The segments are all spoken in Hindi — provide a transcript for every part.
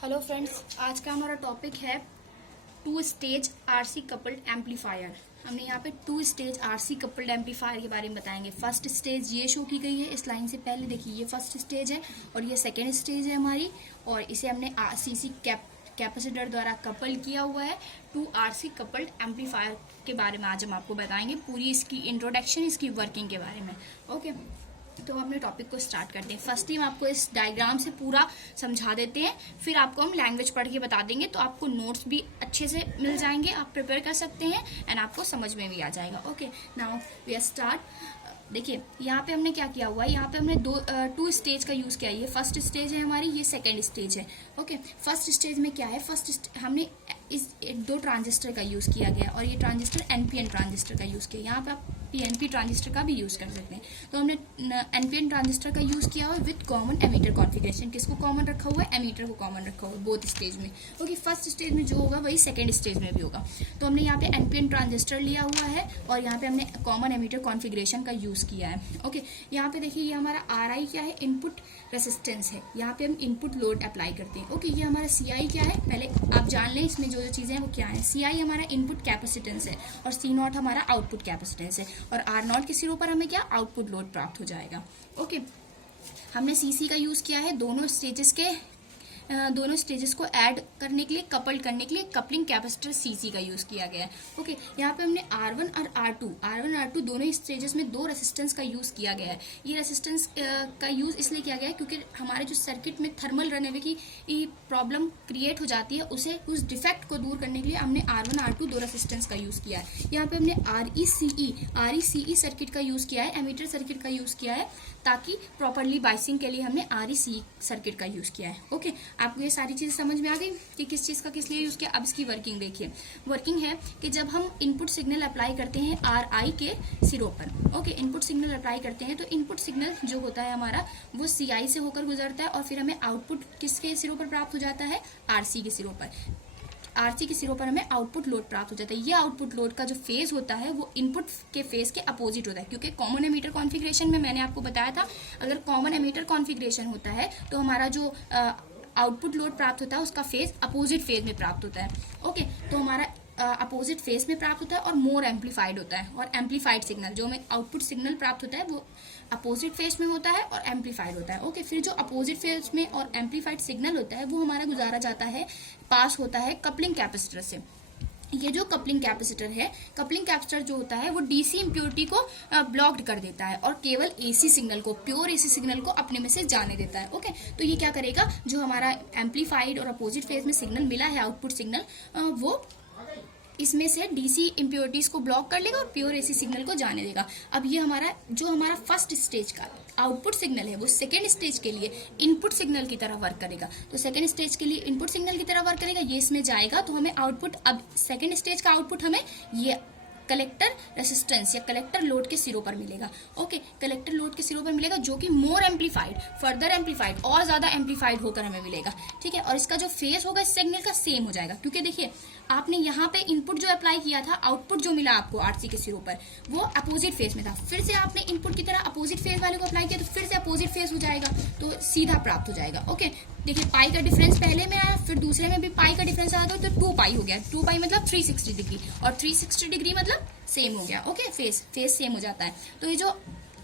हेलो फ्रेंड्स, आज का हमारा टॉपिक है two stage RC coupled amplifier. हमने यहाँ पे two stage RC coupled amplifier के बारे में बताएंगे। फर्स्ट स्टेज ये शो की गई है इस लाइन से पहले, देखिए ये फर्स्ट स्टेज है और ये सेकेंड स्टेज है हमारी, और इसे हमने सीसी कैपेसिटर द्वारा कपल किया हुआ है। टू आरसी कपल्ड एम्पलीफायर के बारे में आज हम आपको बताएंगे, पूरी इसकी इंट्रोडक्शन, इसकी वर्किंग के बारे में। ओके, तो हम अपने टॉपिक को स्टार्ट करते हैं। फर्स्ट हम आपको इस डायग्राम से पूरा समझा देते हैं, फिर आपको हम लैंग्वेज पढ़ के बता देंगे, तो आपको नोट्स भी अच्छे से मिल जाएंगे, आप प्रिपेयर कर सकते हैं एंड आपको समझ में भी आ जाएगा। Okay, now we are start. देखिए यहाँ पे हमने क्या किया हुआ है, यहाँ पे हमने टू स्टेज का यूज किया है। ये फर्स्ट स्टेज है हमारी, ये सेकेंड स्टेज है। ओके, फर्स्ट स्टेज में क्या है, हमने इस दो ट्रांजिस्टर का यूज किया गया और ये ट्रांजिस्टर एनपीएन ट्रांजिस्टर का यूज किया। यहाँ पे आप पीएनपी ट्रांजिस्टर का भी यूज कर सकते हैं। तो हमने एनपीएन ट्रांजिस्टर का यूज किया हुआ विद कॉमन एमीटर कॉन्फ़िगरेशन। किसको कॉमन रखा हुआ है, एमीटर को कॉमन रखा हुआ है बोथ स्टेज में। ओके, फर्स्ट स्टेज में जो होगा वही सेकेंड स्टेज में भी होगा। तो हमने यहाँ पे एनपीएन ट्रांजिस्टर लिया हुआ है और यहाँ पे हमने कॉमन एमीटर कॉन्फ़िगरेशन का यूज किया है। ओके, यहाँ पे देखिए ये हमारा आर आई क्या है, इनपुट रेसिस्टेंस है। यहाँ पे हम इनपुट लोड अप्लाई करते हैं। ओके, ये हमारा सी आई क्या है, पहले आप जान लें इसमें जो चीजें हैं वो क्या है। सी आई हमारा इनपुट कैपेसिटेंस है और सी नॉट हमारा आउटपुट कैपेसिटेंस है, और आर नॉट के सिरों पर हमें क्या आउटपुट लोड प्राप्त हो जाएगा। ओके, हमने सीसी का यूज किया है दोनों स्टेजेस को ऐड करने के लिए, कपल करने के लिए कपलिंग कैपेसिटर सीसी का यूज किया गया है। ओके, यहाँ पे हमने R1 और R2 दोनों ही स्टेजेस में दो रेसिस्टेंस का यूज किया गया है। ये रेसिस्टेंस का यूज इसलिए किया गया है क्योंकि हमारे जो सर्किट में थर्मल रनअवे की प्रॉब्लम क्रिएट हो जाती है, उस डिफेक्ट को दूर करने के लिए हमने R1 R2 दो रेसिस्टेंस का यूज किया है। यहाँ पे हमने RECE सर्किट का यूज किया है, एमीटर सर्किट का यूज किया है, ताकि प्रॉपरली बाइसिंग के लिए हमने RECE सर्किट का यूज किया है। ओके, आपको ये सारी चीजें समझ में आ गई कि किस चीज का किस लिए यूज किया। अब इसकी वर्किंग देखिए। वर्किंग है कि जब हम इनपुट सिग्नल अप्लाई करते हैं RI के सिरों पर, ओके, इनपुट सिग्नल अप्लाई करते हैं तो इनपुट सिग्नल जो होता है हमारा वो CI से होकर गुजरता है और फिर हमें आउटपुट किसके सिरों पर प्राप्त हो जाता है, RC के सिरों पर। आरसी के सिरों पर हमें आउटपुट लोड प्राप्त हो जाता है। ये आउटपुट लोड का जो फेज होता है वो इनपुट के फेज के अपोजिट होता है, क्योंकि कॉमन एमीटर कॉन्फ़िगरेशन में मैंने आपको बताया था, अगर कॉमन एमीटर कॉन्फ़िगरेशन होता है तो हमारा जो आउटपुट लोड प्राप्त होता है उसका फेज अपोजिट फेज में प्राप्त होता है। ओके, तो हमारा अपोजिट फेज में प्राप्त होता है और मोर एम्पलीफाइड होता है, और एम्पलीफाइड सिग्नल जो हमें आउटपुट सिग्नल प्राप्त होता है वो अपोजिट फेज में होता है और एम्पलीफाइड होता है। ओके, फिर जो अपोजिट फेज में और एम्पलीफाइड सिग्नल होता है वो हमारा गुजारा जाता है, पास होता है कपलिंग कैपेसिटर से। ये जो कपलिंग कैपेसिटर है, कपलिंग कैपेसिटर जो होता है वो डीसी इम्प्योरिटी को ब्लॉक्ड कर देता है और केवल एसी सिग्नल को, प्योर एसी सिग्नल को अपने में से जाने देता है। ओके, तो ये क्या करेगा, जो हमारा एम्पलीफाइड और अपोजिट फेज में सिग्नल मिला है, आउटपुट सिग्नल, वो इसमें से डीसी इम्प्योरिटीज को ब्लॉक कर लेगा और प्योर एसी सिग्नल को जाने देगा। अब ये हमारा फर्स्ट स्टेज का आउटपुट सिग्नल है वो सेकेंड स्टेज के लिए इनपुट सिग्नल की तरह वर्क करेगा। तो सेकेंड स्टेज के लिए इनपुट सिग्नल की तरह वर्क करेगा, ये इसमें जाएगा तो हमें आउटपुट, अब सेकेंड स्टेज का आउटपुट हमें ये कलेक्टर रेसिस्टेंस या कलेक्टर लोड के सिरों पर मिलेगा। ओके, कलेक्टर लोड के सिरों पर मिलेगा जो कि मोर एम्पलीफाइड, फर्दर एम्पलीफाइड, और ज्यादा एम्पलीफाइड होकर हमें मिलेगा। ठीक है, और इसका जो फेज होगा इस सिग्नल का सेम हो जाएगा, क्योंकि देखिए आपने यहाँ पे इनपुट जो अप्लाई किया था, आउटपुट जो मिला आपको आरसी के सिरों पर वो अपोजिट फेज में था, फिर से आपने इनपुट की तरह अपोजिट फेज वाले को अप्लाई किया तो फिर से अपोजिट फेज हो जाएगा, तो सीधा प्राप्त हो जाएगा। ओके, देखिए पाई का डिफरेंस पहले में आया, फिर दूसरे में भी पाई का डिफरेंस आया तो 2 पाई हो गया। 2 पाई मतलब 360 डिग्री, और 360 डिग्री मतलब सेम हो गया। ओके, फेज सेम हो जाता है। तो ये जो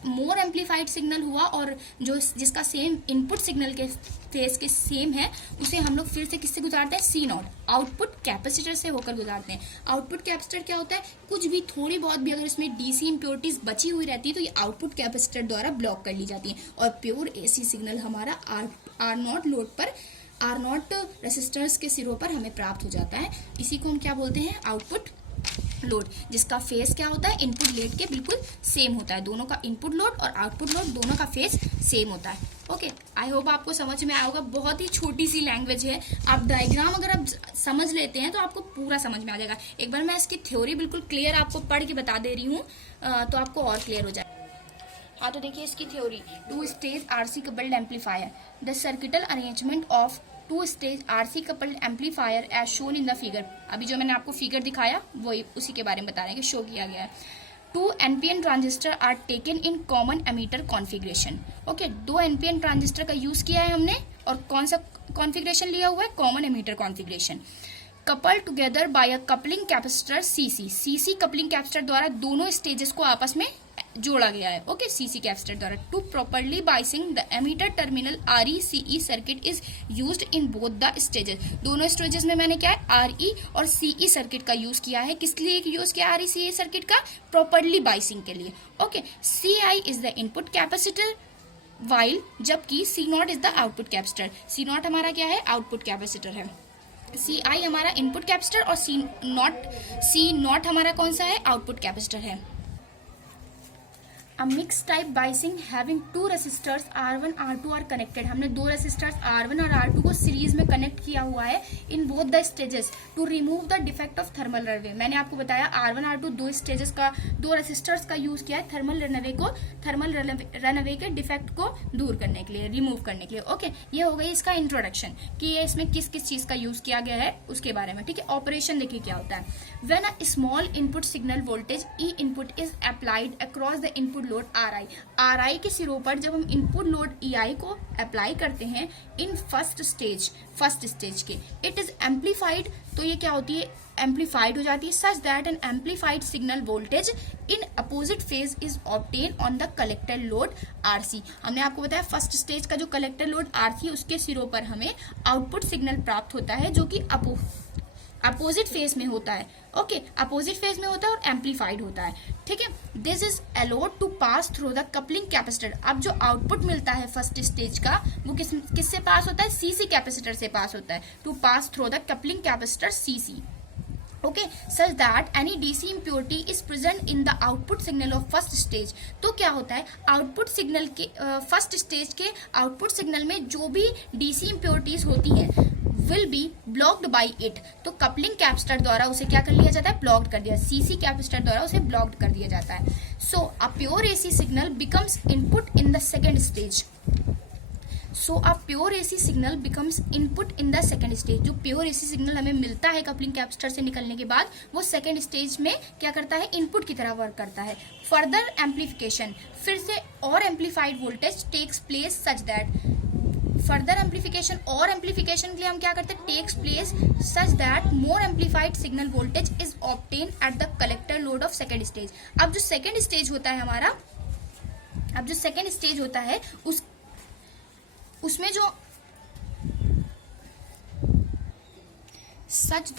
मोर एम्पलीफाइड सिग्नल हुआ और जो जिसका सेम इनपुट सिग्नल के फेज के सेम है, उसे हम लोग फिर से किससे गुजारते हैं, सी नॉट, आउटपुट कैपेसिटर से होकर गुजारते हैं। आउटपुट कैपेसिटर क्या होता है, कुछ भी थोड़ी बहुत भी अगर इसमें डीसी इम्प्योरिटीज बची हुई रहती है तो ये आउटपुट कैपेसिटर द्वारा ब्लॉक कर ली जाती है, और प्योर एसी सिग्नल हमारा आर नॉट लोड पर, आर नॉट रेसिस्टर्स के सिरों पर हमें प्राप्त हो जाता है। इसी को हम क्या बोलते हैं, आउटपुट लोड, जिसका फेज क्या होता है, इनपुट लेड के बिल्कुल सेम होता है। दोनों का इनपुट लोड और आउटपुट लोड दोनों का फेज सेम होता है। ओके, आई होप आपको समझ में आया होगा। बहुत ही छोटी सी लैंग्वेज है, आप डायग्राम अगर आप समझ लेते हैं तो आपको पूरा समझ में आ जाएगा। एक बार मैं इसकी थ्योरी बिल्कुल क्लियर आपको पढ़ के बता दे रही हूँ तो आपको और क्लियर हो जाएगा। हाँ, तो देखिए इसकी theory, two stage RC coupled amplifier, the circuital arrangement of two stage RC coupled amplifier as shown in the figure. अभी जो मैंने आपको फिगर दिखाया वही उसी के बारे में बता रहे हैं कि शो किया गया है। 2 NPN transistor are taken in common emitter configuration. Okay, 2 NPN transistor का यूज किया है हमने, और कौन सा कॉन्फ़िगरेशन लिया हुआ है, common emitter configuration. Couple together by a coupling capacitor CC, CC coupling capacitor द्वारा दोनों स्टेजेस को आपस में जोड़ा गया है। ओके, सीसी कैपेसिटर द्वारा। To properly biasing the emitter terminal RE-CE circuit is used in both the stages. दोनों स्टेजेस में मैंने क्या है, RE और CE सर्किट का यूज किया है। किस लिए यूज किया RE-CE सर्किट का? प्रॉपर्ली बाइसिंग के लिए। Okay, CI is the input capacitor while, जबकि C0 is the output capacitor. C0 हमारा क्या है? आउटपुट कैपेसिटर है। CI हमारा इनपुट कैपेसिटर और C0 हमारा कौन सा है? आउटपुट कैपेसिटर है। A mixed type biasing having two resistors R1 R2 are connected। हमने दो रेसिस्टर्स R1 और R2 को सीरीज में कनेक्ट किया हुआ है in both the stages to remove the defect of thermal runaway. मैंने आपको बताया R1 R2 दो स्टेजेस का, दो रेसिस्टर्स का यूज किया है थर्मल रनअवे के डिफेक्ट को दूर करने के लिए, रिमूव करने के लिए। ओके, ये हो गई इसका इंट्रोडक्शन कि ये इसमें किस किस चीज का यूज किया गया है उसके बारे में। ठीक है, ऑपरेशन देखिए क्या होता है। When a small input signal voltage E input is applied across the input load RI के सिरों पर जब हम इनपुट लोड EI को अप्लाई करते हैं इन फर्स्ट स्टेज के, इट इज एम्पलीफाइड। तो ये क्या होती है? एम्पलीफाइड हो जाती है such that an amplified signal voltage in opposite phase is obtain on the collector load RC। हमने आपको बताया फर्स्ट स्टेज का जो कलेक्टर लोड RC उसके सिरों पर हमें आउटपुट सिग्नल प्राप्त होता है जो कि अपोजिट फेज में होता है। ओके, अपोजिट फेज में होता है और एम्पलीफाइड होता है। ठीक है, this is allowed to pass through the coupling capacitor. अब जो आउटपुट मिलता है फर्स्ट स्टेज का वो किससे पास होता है? CC कैपेसिटर से पास होता है। To pass through the coupling capacitor CC। Okay, such that any DC impurity is present in the output signal of first stage. तो क्या होता है? आउटपुट सिग्नल के फर्स्ट स्टेज के आउटपुट सिग्नल में जो भी DC इम्प्योरिटीज होती हैं will be blocked by it. तो कपलिंग कैपेसिटर द्वारा उसे क्या कर लिया जाता है? ब्लॉक्ड कर दिया। CC कैपेसिटर द्वारा उसे ब्लॉक्ड कर दिया जाता है। So a pure AC signal becomes input in the second stage. Pure AC signal becomes input in the second stage. जो प्योर AC सिग्नल हमें मिलता है कपलिंग कैपेसिटर से निकलने के बाद वो सेकेंड स्टेज में क्या करता है? इनपुट की तरह वर्क करता है। फर्दर एम्पलीफिकेशन, फिर से और amplified voltage takes place such that, further amplification और एम्पलीफिकेशन के लिए हम क्या करते हैं? Takes place such that more amplified signal voltage is obtain at the collector load of second stage. अब जो सेकेंड स्टेज होता है हमारा, अब जो सेकेंड स्टेज होता है उसमें जो सच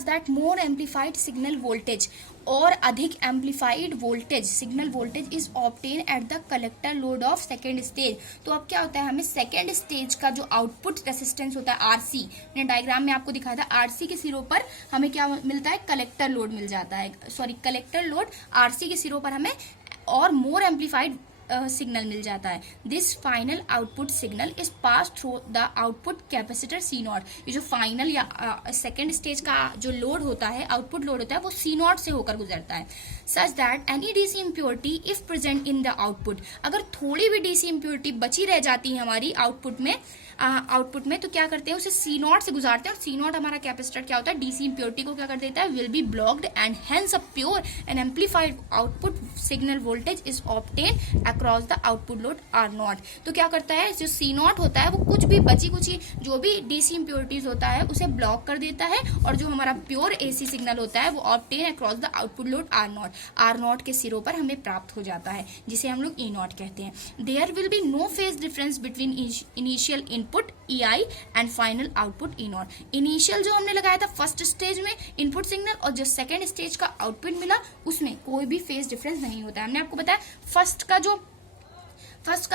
that more amplified signal voltage, और अधिक amplified voltage signal voltage is obtain at the collector load of second stage. तो अब क्या होता है? हमें सेकेंड स्टेज का जो आउटपुट रेसिस्टेंस होता है RC, मैंने डायग्राम में आपको दिखाया था, RC के सिरों पर हमें क्या मिलता है? कलेक्टर लोड मिल जाता है। कलेक्टर लोड RC के सिरों पर हमें और मोर एम्पलीफाइड सिग्नल मिल जाता है। This final output signal is pass through the output capacitor C0। ये जो फाइनल या सेकेंड स्टेज का जो लोड होता है, आउटपुट लोड होता है, वो C0 से होकर गुजरता है। Such that any DC impurity if present in the output, अगर थोड़ी भी DC इम्प्योरिटी बची रह जाती है हमारी आउटपुट में तो क्या करते हैं? उसे C0 से गुजारते हैं। और C0 हमारा कैपेसिटर क्या होता है? DC इम्प्योरिटी को क्या कर देता है? Will be blocked and hence a pure and amplified output signal voltage is obtain across the output load R0। तो क्या करता है? जो C0 होता है वो कुछ भी बची कुची जो भी DC इम्प्योरिटीज होता है उसे ब्लॉक कर देता है, और जो हमारा प्योर AC सिग्नल होता है वो obtain across the output load R0 के सिरों पर हमें प्राप्त हो जाता है, जिसे हम लोग E0 कहते हैं। There will be no phase difference between initial input EI and final output E0। Initial जो हमने लगाया था फर्स्ट स्टेज में इनपुट सिग्नल और जो सेकेंड स्टेज का आउटपुट मिला उसमें कोई भी फेज डिफरेंस नहीं होता है। हमने आपको बताया फर्स्ट का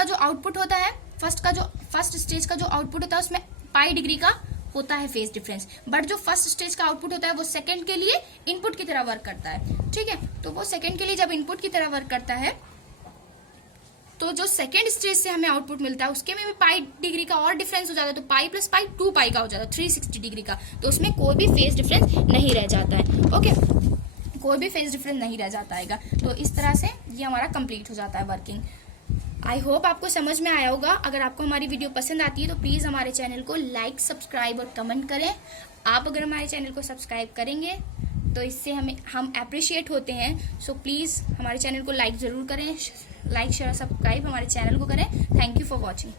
जो आउटपुट होता है, फर्स्ट स्टेज का जो आउटपुट होता है उसमें पाई डिग्री का होता है फेज डिफरेंस, बट जो फर्स्ट स्टेज का आउटपुट होता है वो सेकंड के लिए इनपुट की तरह वर्क करता है। ठीक है, तो वो सेकंड के लिए जब इनपुट की तरह वर्क करता है तो जो सेकेंड स्टेज से हमें आउटपुट मिलता है उसके में भी पाई डिग्री का और डिफरेंस हो जाता है, तो पाई प्लस पाई 2 पाई का हो जाता है 360 डिग्री का, तो उसमें कोई भी फेज डिफरेंस नहीं रह जाता है। ओके, कोई भी फेज डिफरेंस नहीं रह जाता है। तो इस तरह से ये हमारा कंप्लीट हो जाता है वर्किंग। आई होप आपको समझ में आया होगा। अगर आपको हमारी वीडियो पसंद आती है तो प्लीज़ हमारे चैनल को लाइक, सब्सक्राइब और कमेंट करें। आप अगर हमारे चैनल को सब्सक्राइब करेंगे तो इससे हम अप्रिशिएट होते हैं। सो प्लीज़ हमारे चैनल को लाइक ज़रूर करें, लाइक शेयर सब्सक्राइब हमारे चैनल को करें। Thank you for watching.